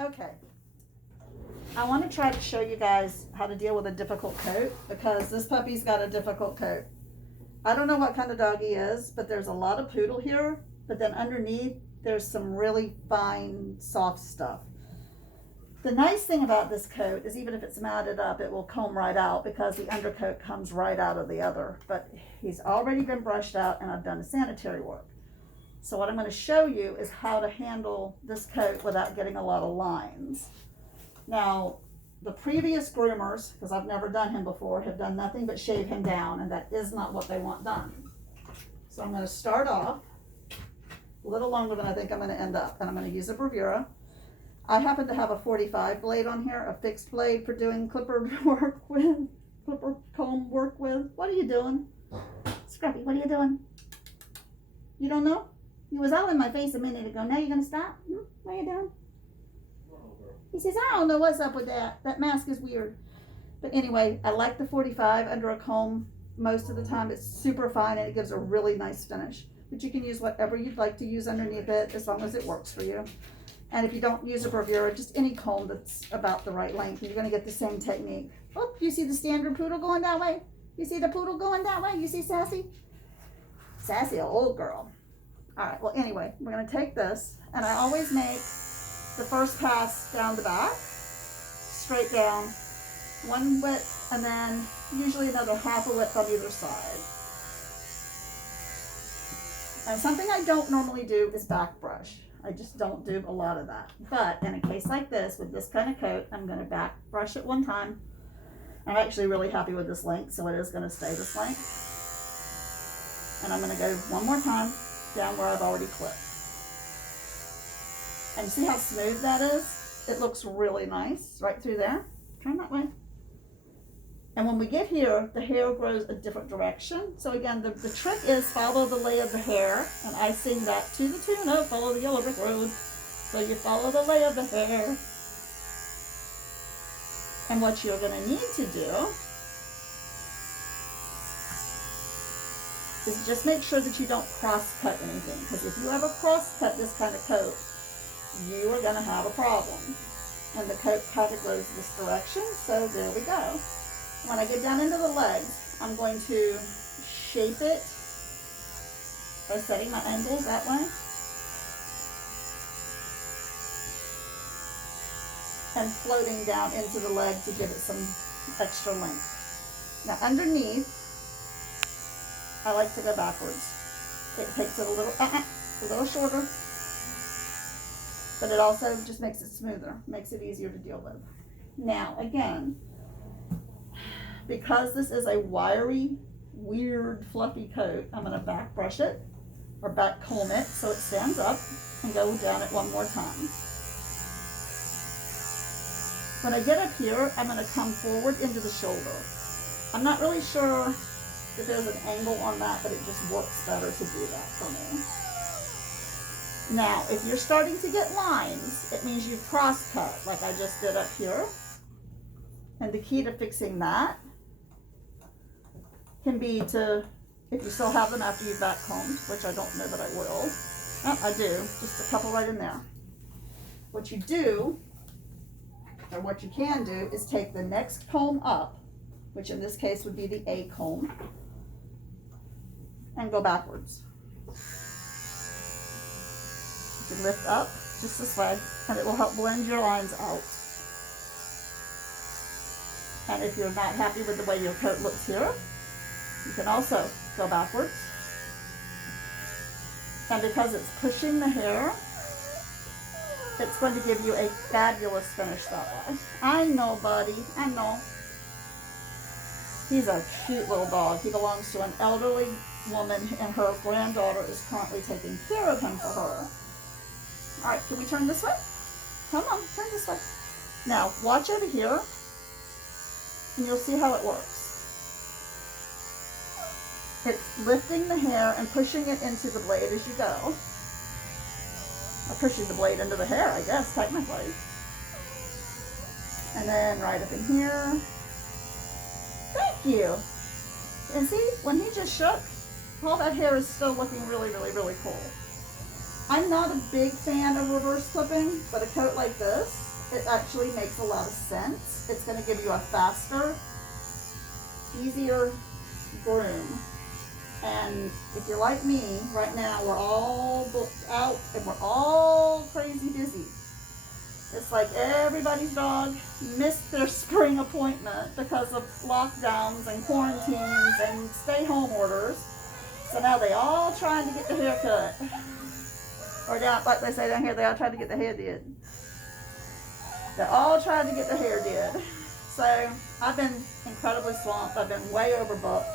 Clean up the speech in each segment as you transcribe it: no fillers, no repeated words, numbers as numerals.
Okay, I want to try to show you guys how to deal with a difficult coat because this puppy's got a difficult coat. I don't know what kind of dog he is, but there's a lot of poodle here, but then underneath there's some really fine, soft stuff. The nice thing about this coat is even if it's matted up, it will comb right out because the undercoat comes right out of the other. But he's already been brushed out and I've done the sanitary work. So what I'm going to show you is how to handle this coat without getting a lot of lines. Now, the previous groomers, because I've never done him before, have done nothing but shave him down, and that is not what they want done. So I'm going to start off a little longer than I think I'm going to end up, and I'm going to use a bravura. I happen to have a 45 blade on here, a fixed blade for doing clipper work with, clipper comb work with. What are you doing? Scrappy, what are you doing? You don't know? You was all in my face a minute ago. Now you're going to stop? What are you doing? He says, I don't know what's up with that. That mask is weird. But anyway, I like the 45 under a comb most of the time. It's super fine and it gives a really nice finish. But you can use whatever you'd like to use underneath it as long as it works for you. And if you don't use a bravura, just any comb that's about the right length, you're going to get the same technique. Oh, you see the standard poodle going that way? You see the poodle going that way? You see Sassy? Sassy, old girl. All right, well, anyway, we're going to take this, and I always make the first pass down the back, straight down, one width, and then usually another half a width on either side. And something I don't normally do is back brush. I just don't do a lot of that. But in a case like this, with this kind of coat, I'm going to back brush it one time. I'm actually really happy with this length, so it is going to stay this length. And I'm going to go one more time down where I've already clipped. And you see how smooth that is? It looks really nice right through there. Turn that way. And when we get here, the hair grows a different direction. So again, the trick is follow the lay of the hair. And I sing that to the tune of Follow the Yellow Brick Road. So you follow the lay of the hair. And what you're going to need to do is just make sure that you don't cross-cut anything. Because if you ever cross-cut this kind of coat, you are going to have a problem. And the coat kind of goes this direction, so there we go. When I get down into the legs, I'm going to shape it by setting my angles that way. And floating down into the leg to give it some extra length. Now underneath, I like to go backwards. It takes it a little shorter, but it also just makes it smoother, makes it easier to deal with. Now again, because this is a wiry, weird, fluffy coat, I'm going to back brush it or back comb it so it stands up and go down it one more time. When I get up here, I'm going to come forward into the shoulder. I'm not really sure if there's an angle on that, but it just works better to do that for me. Now, if you're starting to get lines, it means you've cross-cut, like I just did up here. And the key to fixing that can be to, if you still have them after you've back combed, which I don't know that I will. Oh, I do, just a couple right in there. What you do, or what you can do, is take the next comb up, which in this case would be the A comb, and go backwards. You can lift up just this way, and it will help blend your lines out. And if you're not happy with the way your coat looks here, you can also go backwards. And because it's pushing the hair, it's going to give you a fabulous finish that way. I know, buddy, I know. He's a cute little dog. He belongs to an elderly woman, and her granddaughter is currently taking care of him for her. All right, can we turn this way? Come on, turn this way. Now, watch over here, and you'll see how it works. It's lifting the hair and pushing it into the blade as you go. Or pushing the blade into the hair, I guess, technically. And then right up in here. Thank you. And see, when he just shook, all that hair is still looking really, really, really cool. I'm not a big fan of reverse clipping, but a coat like this, it actually makes a lot of sense. It's going to give you a faster, easier groom. And if you're like me, right now we're all booked out and we're all crazy busy. It's like everybody's dog missed their spring appointment because of lockdowns and quarantines and stay-home orders. So now they all trying to get the haircut. Or down, like they say down here, they all trying to get the hair did. They're all trying to get their hair did. So I've been incredibly swamped. I've been way overbooked.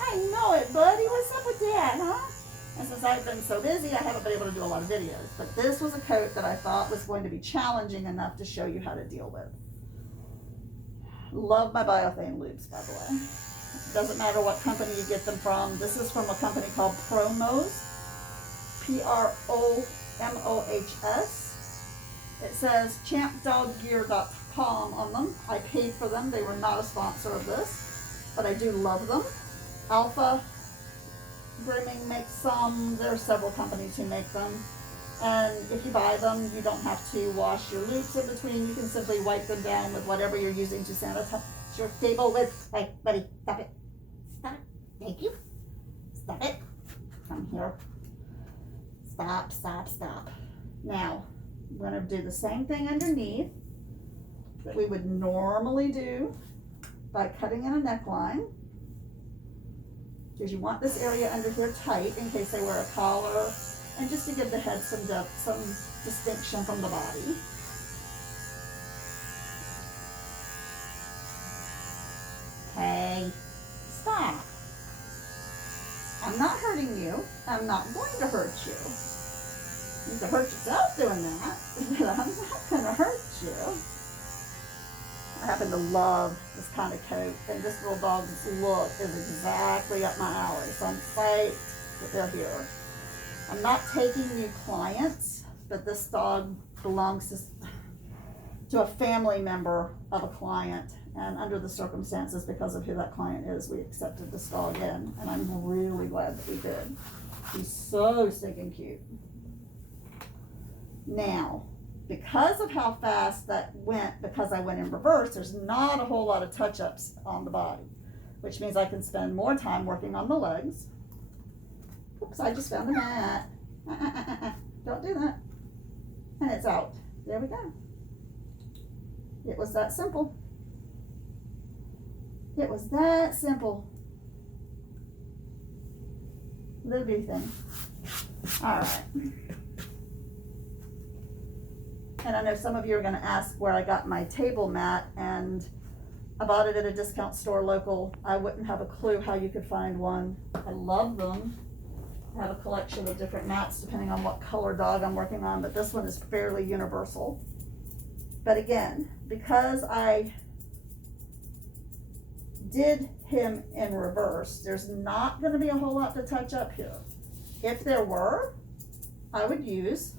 I know it, buddy. What's up with that, huh? And since I've been so busy, I haven't been able to do a lot of videos. But this was a coat that I thought was going to be challenging enough to show you how to deal with. Love my biothane loops, by the way. Doesn't matter what company you get them from. This is from a company called Promos. P-R-O-M-O-H-S. It says champdoggear.com on them. I paid for them. They were not a sponsor of this, but I do love them. Alpha Grooming makes some. There are several companies who make them. And if you buy them, you don't have to wash your loops in between. You can simply wipe them down with whatever you're using to sanitize your table with. Hey, buddy, stop it. Stop it. Thank you. Stop it. Come here. Stop, stop, stop. Now, I'm going to do the same thing underneath that we would normally do by cutting in a neckline. Because you want this area under here tight in case they wear a collar, and just to give the head some depth, some distinction from the body. Hey, stop. I'm not hurting you. I'm not going to hurt you. You need to hurt yourself doing that, but I'm not going to hurt you. I happen to love this kind of coat, and this little dog's look is exactly up my alley, so I'm psyched that they're here. I'm not taking new clients, but this dog belongs to a family member of a client, and under the circumstances, because of who that client is, we accepted this dog in, and I'm really glad that we did. He's so stinking cute. Now, because of how fast that went, because I went in reverse, there's not a whole lot of touch-ups on the body, which means I can spend more time working on the legs. Oops, I just found a mat. Don't do that. And it's out. There we go. It was that simple. It was that simple. Little bitty thing. All right. And I know some of you are going to ask where I got my table mat, and I bought it at a discount store local. I wouldn't have a clue how you could find one. I love them. I have a collection of different mats depending on what color dog I'm working on, but this one is fairly universal. But again, because I did him in reverse, there's not going to be a whole lot to touch up here. If there were, I would use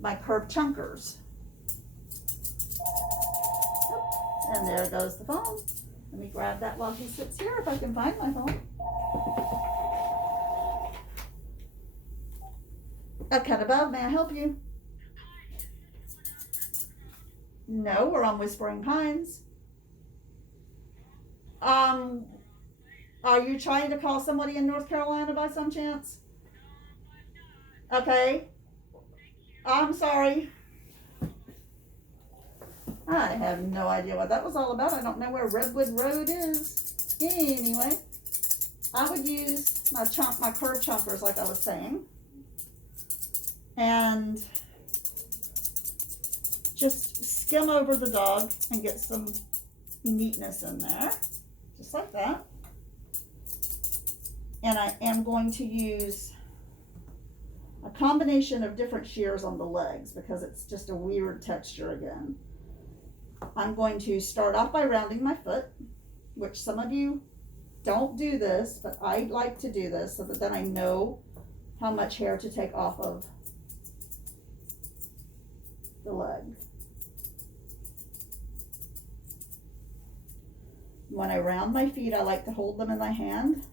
my curved chunkers. And there goes the phone. Let me grab that while he sits here if I can find my phone. Cut above, may I help you? No, we're on Whispering Pines. Are you trying to call somebody in North Carolina by some chance? Okay. I'm sorry. I have no idea what that was all about. I don't know where Redwood Road is. Anyway, I would use my curved chunkers like I was saying. And just skim over the dog and get some neatness in there. Just like that. And I am going to use a combination of different shears on the legs because it's just a weird texture again. I'm going to start off by rounding my foot, which some of you don't do this, but I like to do this so that then I know how much hair to take off of the leg. When I round my feet, I like to hold them in my hand.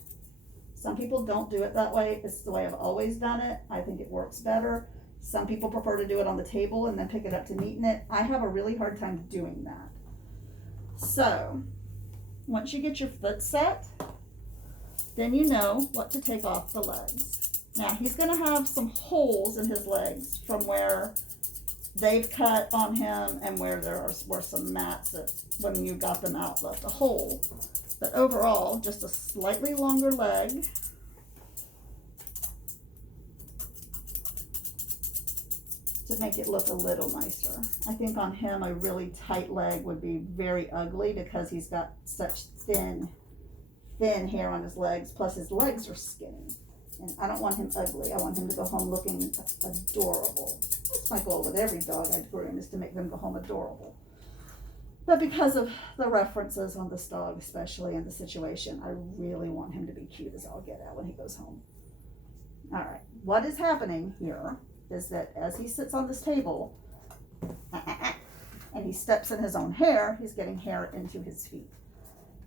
Some people don't do it that way. It's the way I've always done it. I think it works better. Some people prefer to do it on the table and then pick it up to neaten it. I have a really hard time doing that. So, once you get your foot set, then you know what to take off the legs. Now, he's going to have some holes in his legs from where they've cut on him and where there were some mats that when you got them out left a hole. But overall, just a slightly longer leg. To make it look a little nicer. I think on him a really tight leg would be very ugly because he's got such thin hair on his legs, plus his legs are skinny. And I don't want him ugly. I want him to go home looking adorable. That's my goal with every dog I groom, is to make them go home adorable. But because of the references on this dog, especially in the situation, I really want him to be cute as all get out when he goes home. All right, what is happening here is that as he sits on this table and he steps in his own hair, he's getting hair into his feet.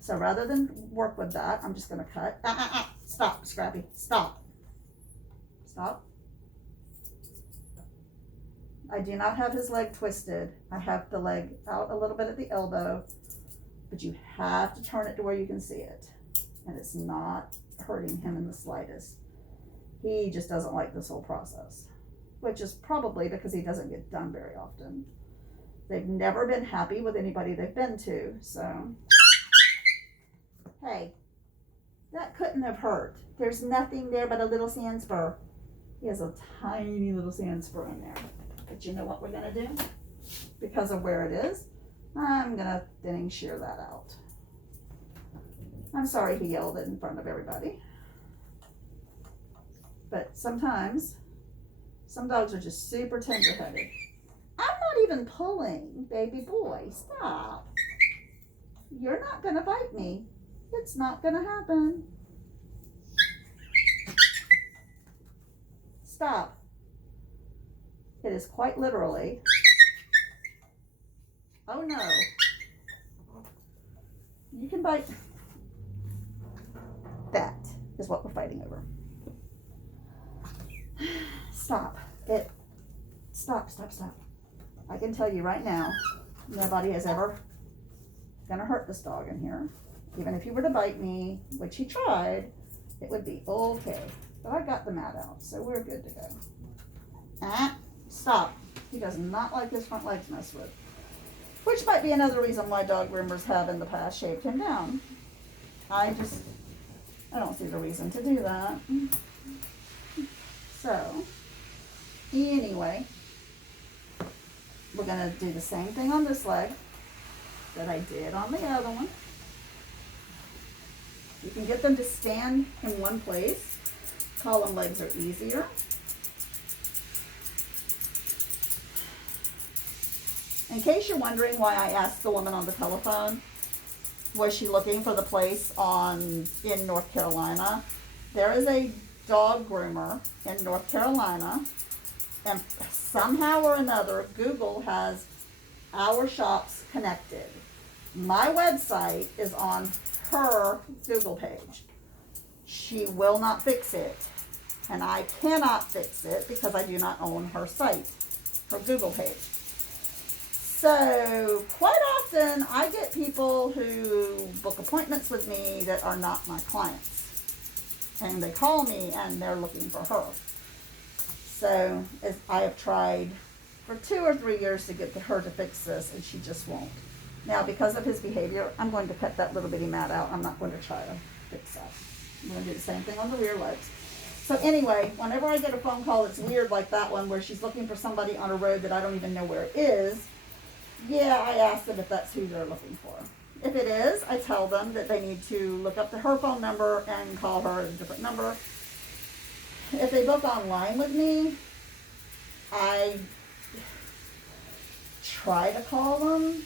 So rather than work with that, I'm just going to cut. Stop, Scrappy. Stop. Stop. I do not have his leg twisted. I have the leg out a little bit at the elbow, but you have to turn it to where you can see it. And it's not hurting him in the slightest. He just doesn't like this whole process, which is probably because he doesn't get done very often. They've never been happy with anybody they've been to, so. Hey, that couldn't have hurt. There's nothing there but a little sand spur. He has a tiny little sand spur in there. But you know what we're gonna do? Because of where it is, I'm gonna thinning shear that out. I'm sorry he yelled it in front of everybody. But sometimes, some dogs are just super tender-headed. I'm not even pulling, baby boy. Stop. You're not gonna bite me. It's not gonna happen. Stop. It is quite literally. Oh no. You can bite. That is what we're fighting over. Stop. Stop. I can tell you right now, nobody has ever gonna hurt this dog in here. Even if he were to bite me, which he tried, it would be okay. But I got the mat out, so we're good to go. Stop. He does not like his front legs messed with. Which might be another reason why dog groomers have in the past shaved him down. I don't see the reason to do that. So, anyway, we're going to do the same thing on this leg that I did on the other one. You can get them to stand in one place. Column legs are easier. In case you're wondering why I asked the woman on the telephone, was she looking for the place in North Carolina? There is a dog groomer in North Carolina, and somehow or another, Google has our shops connected. My website is on her Google page. She will not fix it, and I cannot fix it because I do not own her site, her Google page. So quite often I get people who book appointments with me that are not my clients, and they call me and they're looking for her. So I have tried for 2 or 3 years to get her to fix this, and she just won't. Now, because of his behavior, I'm going to cut that little bitty mat out. I'm not going to try to fix that. I'm going to do the same thing on the rear legs. So anyway, whenever I get a phone call that's weird like that one, where she's looking for somebody on a road that I don't even know where it is, yeah, I ask them if that's who they're looking for. If it is, I tell them that they need to look up her phone number and call her at a different number. If they book online with me, I try to call them,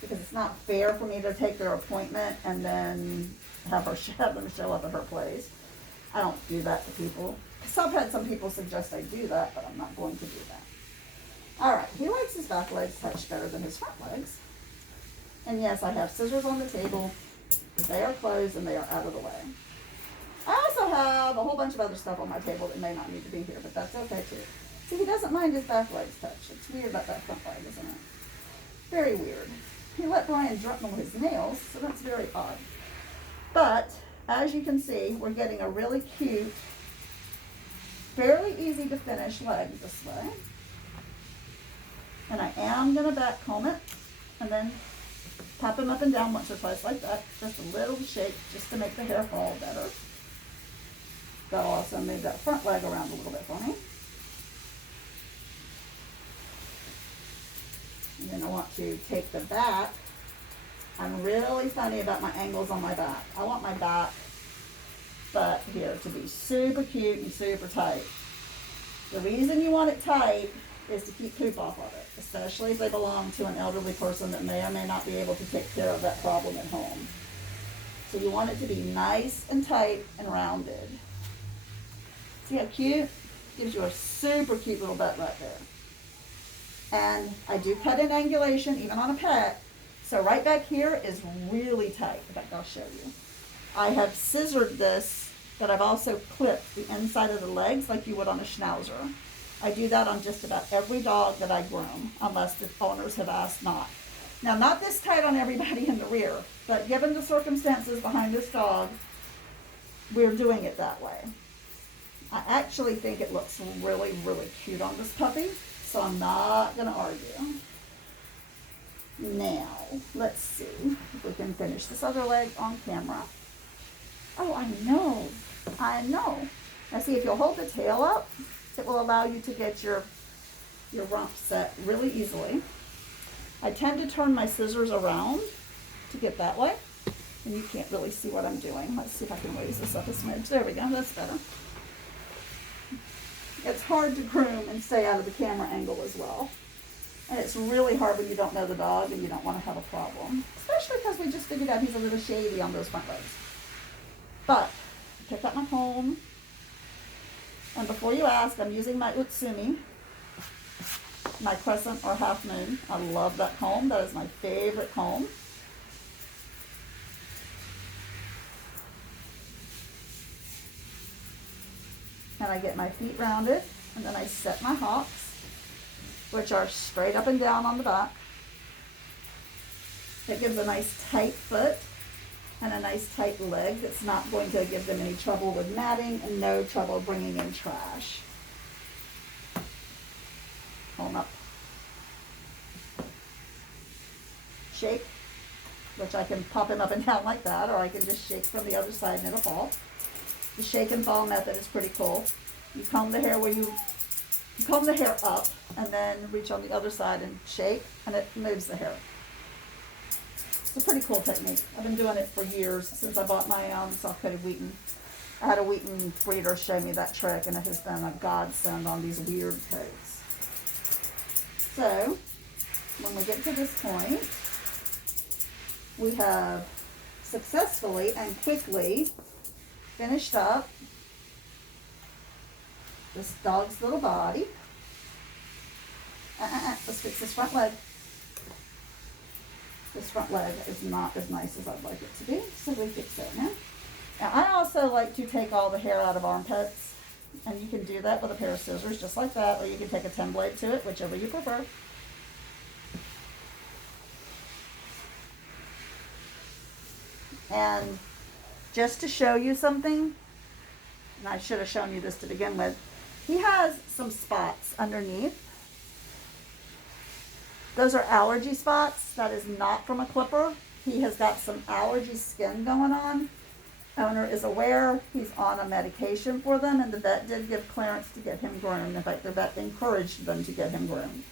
because it's not fair for me to take their appointment and then have them show up at her place. I don't do that to people. So I've had some people suggest I do that, but I'm not going to do that. All right, he likes his back legs touched better than his front legs. And yes, I have scissors on the table, but they are closed and they are out of the way. I also have a whole bunch of other stuff on my table that may not need to be here, but that's okay too. See, he doesn't mind his back legs touched. It's weird about that front leg, isn't it? Very weird. He let Brian dremel his nails, so that's very odd. But, as you can see, we're getting a really cute, fairly easy to finish leg this way. And I am going to back comb it and then pop him up and down once or twice like that. Just a little shake just to make the hair fall better. That'll also move that front leg around a little bit for me. And then I want to take the back. I'm really funny about my angles on my back. I want my back butt here to be super cute and super tight. The reason you want it tight is to keep poop off of it, especially if they belong to an elderly person that may or may not be able to take care of that problem at home. So you want it to be nice and tight and rounded. See how cute? Gives you a super cute little butt right there. And I do cut in angulation even on a pet. So right back here is really tight. In fact, I'll show you. I have scissored this, but I've also clipped the inside of the legs like you would on a schnauzer. I do that on just about every dog that I groom, unless the owners have asked not. Now, not this tight on everybody in the rear, but given the circumstances behind this dog, we're doing it that way. I actually think it looks really, really cute on this puppy, so I'm not going to argue. Now, let's see if we can finish this other leg on camera. Oh, I know. Now, see, if you'll hold the tail up, it will allow you to get your rump set really easily. I tend to turn my scissors around to get that way, and you can't really see what I'm doing. Let's see if I can raise this up a smidge. There we go, that's better. It's hard to groom and stay out of the camera angle as well. And it's really hard when you don't know the dog and you don't want to have a problem, especially because we just figured out he's a little shady on those front legs. But, pick up my comb. And before you ask, I'm using my Utsumi, my crescent or half moon. I love that comb. That is my favorite comb. And I get my feet rounded, and then I set my hocks, which are straight up and down on the back. It gives a nice tight foot and a nice tight leg that's not going to give them any trouble with matting and no trouble bringing in trash. Hold up. Shake, which I can pop him up and down like that, or I can just shake from the other side and it'll fall. The shake and fall method is pretty cool. You comb the hair you comb the hair up and then reach on the other side and shake, and it moves the hair. It's a pretty cool technique. I've been doing it for years, since I bought my soft-coated Wheaton. I had a Wheaton breeder show me that trick, and it has been a godsend on these weird coats. So, when we get to this point, we have successfully and quickly finished up this dog's little body. Let's fix this front leg. This front leg is not as nice as I'd like it to be, so we fix that now. Now, I also like to take all the hair out of armpits, and you can do that with a pair of scissors, just like that, or you can take a 10 blade to it, whichever you prefer. And just to show you something, and I should have shown you this to begin with, he has some spots underneath. Those are allergy spots. That is not from a clipper. He has got some allergy skin going on. Owner is aware. He's on a medication for them, and the vet did give clearance to get him groomed. In fact, the vet encouraged them to get him groomed.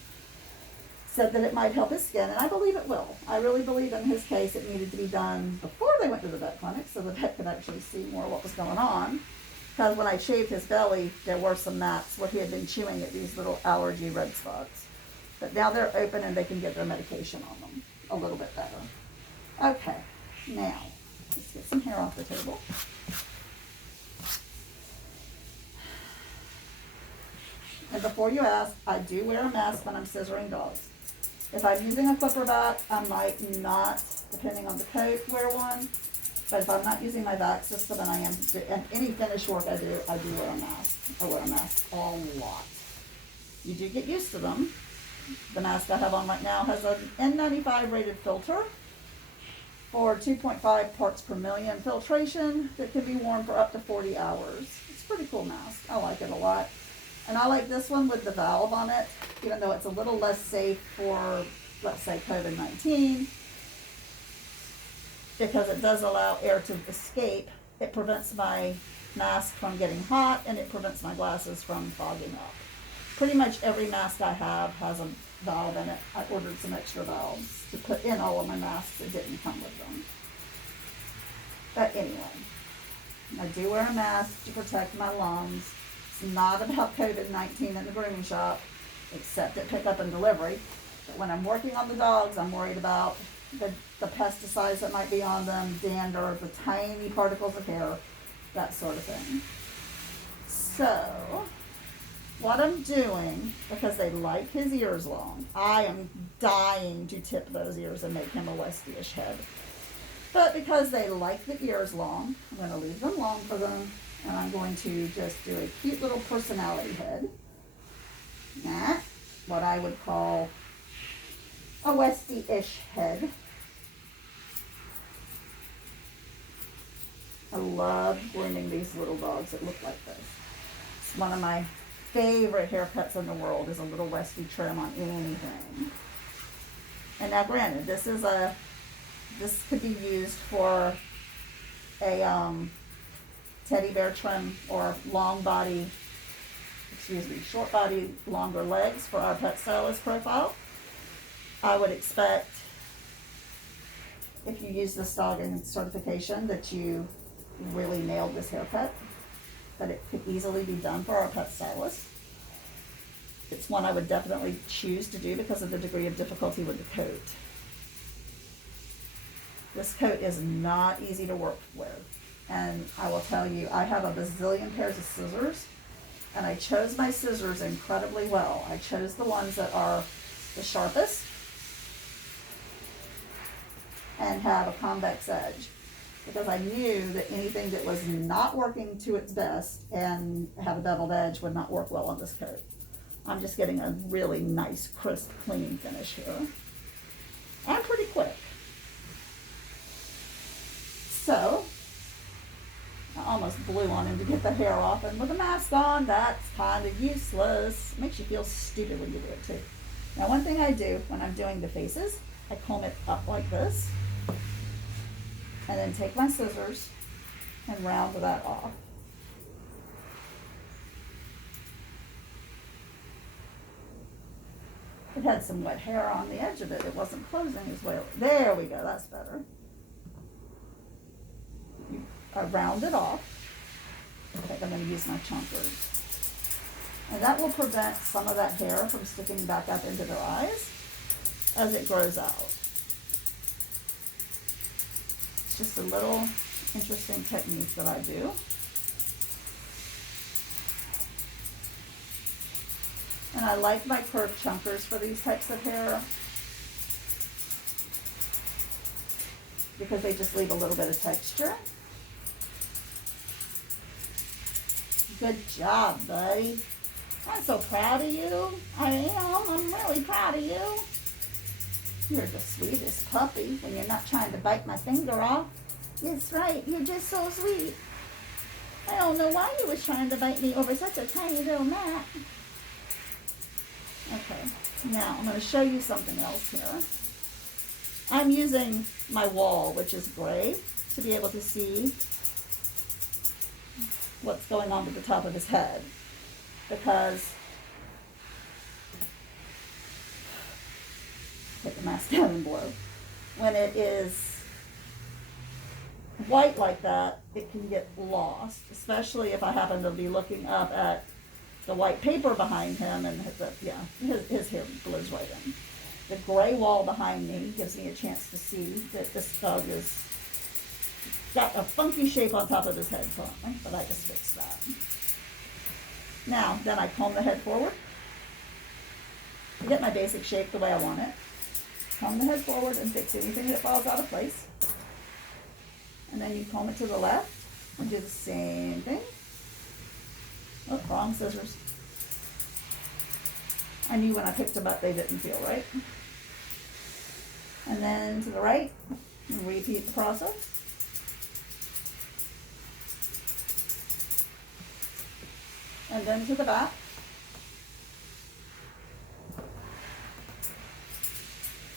Said that it might help his skin, and I believe it will. I really believe in his case it needed to be done before they went to the vet clinic, so the vet could actually see more what was going on. Because when I shaved his belly, there were some mats where he had been chewing at these little allergy red spots. But now they're open and they can get their medication on them a little bit better. Okay, now, let's get some hair off the table. And before you ask, I do wear a mask when I'm scissoring dogs. If I'm using a clipper back, I might not, depending on the coat, wear one. But if I'm not using my vac system and and any finish work I do wear a mask. I wear a mask a lot. You do get used to them. The mask I have on right now has an N95 rated filter for 2.5 parts per million filtration that can be worn for up to 40 hours. It's a pretty cool mask. I like it a lot. And I like this one with the valve on it, even though it's a little less safe for, let's say, COVID-19, because it does allow air to escape. It prevents my mask from getting hot, and it prevents my glasses from fogging up. Pretty much every mask I have has a valve in it. I ordered some extra valves to put in all of my masks that didn't come with them. But anyway, I do wear a mask to protect my lungs. It's not about COVID-19 in the grooming shop, except at pickup and delivery. But when I'm working on the dogs, I'm worried about the pesticides that might be on them, dander, the tiny particles of hair, that sort of thing. So, what I'm doing, because they like his ears long, I am dying to tip those ears and make him a Westie-ish head. But because they like the ears long, I'm going to leave them long for them, and I'm going to just do a cute little personality head. Nah, what I would call a Westie-ish head. I love grooming these little dogs that look like this. It's one of my favorite haircuts in the world, is a little Westie trim on anything. And now granted, this could be used for a teddy bear trim or short body, longer legs for our pet stylist profile. I would expect, if you use this dog in certification, that you really nailed this haircut, that it could easily be done for our pet stylist. It's one I would definitely choose to do because of the degree of difficulty with the coat. This coat is not easy to work with. And I will tell you, I have a bazillion pairs of scissors, and I chose my scissors incredibly well. I chose the ones that are the sharpest and have a convex edge, because I knew that anything that was not working to its best and have a beveled edge would not work well on this coat. I'm just getting a really nice, crisp, clean finish here. And pretty quick. So, I almost blew on him to get the hair off, and with a mask on, that's kind of useless. It makes you feel stupid when you do it too. Now, one thing I do when I'm doing the faces, I comb it up like this, and then take my scissors and round that off. It had some wet hair on the edge of it. It wasn't closing as well. There we go, that's better. I round it off. Okay, I'm going to use my chompers. And that will prevent some of that hair from sticking back up into their eyes as it grows out. It's just a little interesting technique that I do. And I like my curved chunkers for these types of hair because they just leave a little bit of texture. Good job, buddy. I'm so proud of you. I am. I'm really proud of you. You're the sweetest puppy when you're not trying to bite my finger off. That's right. You're just so sweet. I don't know why you was trying to bite me over such a tiny little mat. Okay. Now, I'm going to show you something else here. I'm using my wall, which is gray, to be able to see what's going on with the top of his head, because take the mask down and blow. When it is white like that, it can get lost, especially if I happen to be looking up at the white paper behind him, and his hair blows right in. The gray wall behind me gives me a chance to see that this dog is got a funky shape on top of his head currently, but I just fixed that. Now, then I comb the head forward to get my basic shape the way I want it. Comb the head forward and fix anything that falls out of place. And then you comb it to the left and do the same thing. Oh, wrong scissors. I knew when I picked them up they didn't feel right. And then to the right, and repeat the process. And then to the back.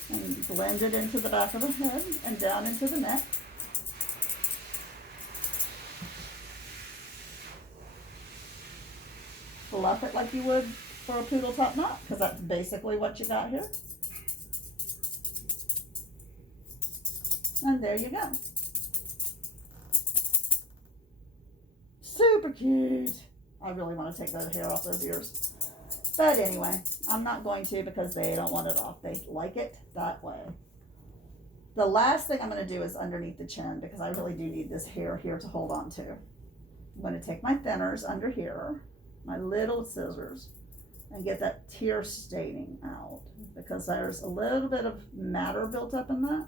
And blend it into the back of the head and down into the neck. Fluff it like you would for a poodle top knot, because that's basically what you got here. And there you go. Super cute. I really want to take the hair off those ears. But anyway, I'm not going to because they don't want it off. They like it that way. The last thing I'm going to do is underneath the chin because I really do need this hair here to hold on to. I'm going to take my thinners under here, my little scissors, and get that tear staining out because there's a little bit of matter built up in that.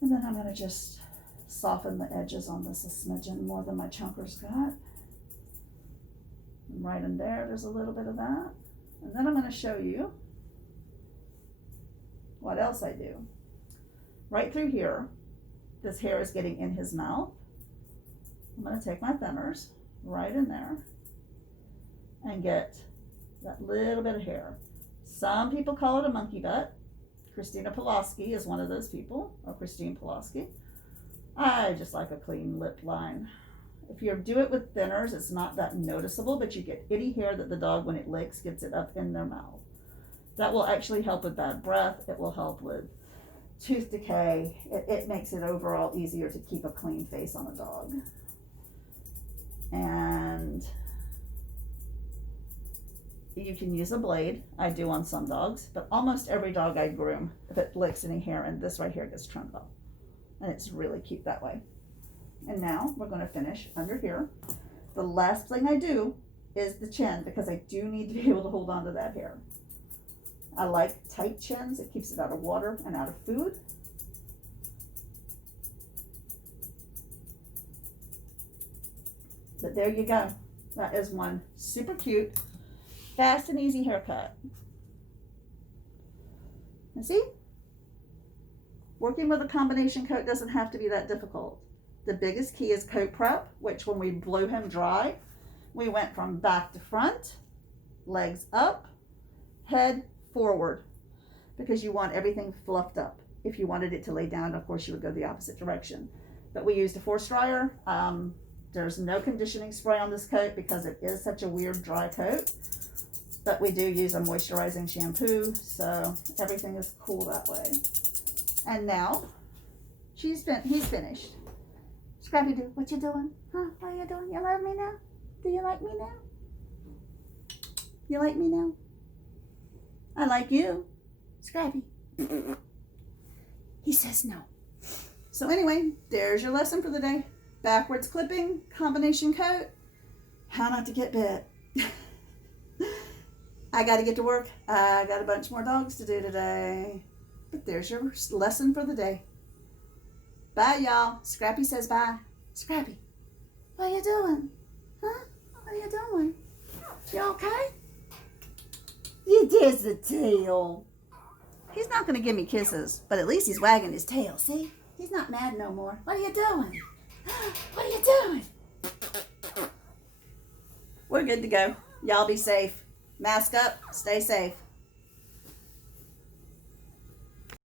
And then I'm going to just soften the edges on this a smidgen more than my chunkers got. And right in there, there's a little bit of that. And then I'm going to show you what else I do. Right through here, this hair is getting in his mouth. I'm going to take my thinners right in there and get that little bit of hair. Some people call it a monkey butt. Christina Pulaski is one of those people, or Christine Pulaski. I just like a clean lip line. If you do it with thinners, it's not that noticeable, but you get any hair that the dog, when it licks, gets it up in their mouth. That will actually help with bad breath. It will help with tooth decay. It makes it overall easier to keep a clean face on a dog. And you can use a blade. I do on some dogs, but almost every dog I groom, if it licks any hair, and this right here gets trimmed off. And it's really cute that way. And now we're going to finish under here. The last thing I do is the chin because I do need to be able to hold on to that hair. I like tight chins. It keeps it out of water and out of food. But there you go. That is one super cute, fast and easy haircut. And see? Working with a combination coat doesn't have to be that difficult. The biggest key is coat prep, which when we blew him dry, we went from back to front, legs up, head forward, because you want everything fluffed up. If you wanted it to lay down, of course, you would go the opposite direction. But we used a force dryer. There's no conditioning spray on this coat because it is such a weird dry coat. But we do use a moisturizing shampoo, so everything is cool that way. And now, he's finished. Scrappy, what you doing? Huh? What are you doing? You love me now? Do you like me now? You like me now? I like you. Scrappy. He says no. So anyway, there's your lesson for the day. Backwards clipping, combination coat, how not to get bit. I got to get to work. I got a bunch more dogs to do today. But there's your lesson for the day. Bye, y'all. Scrappy says bye. Scrappy, what are you doing? Huh? What are you doing? You okay? There's the tail. He's not going to give me kisses, but at least he's wagging his tail. See? He's not mad no more. What are you doing? What are you doing? We're good to go. Y'all be safe. Mask up. Stay safe.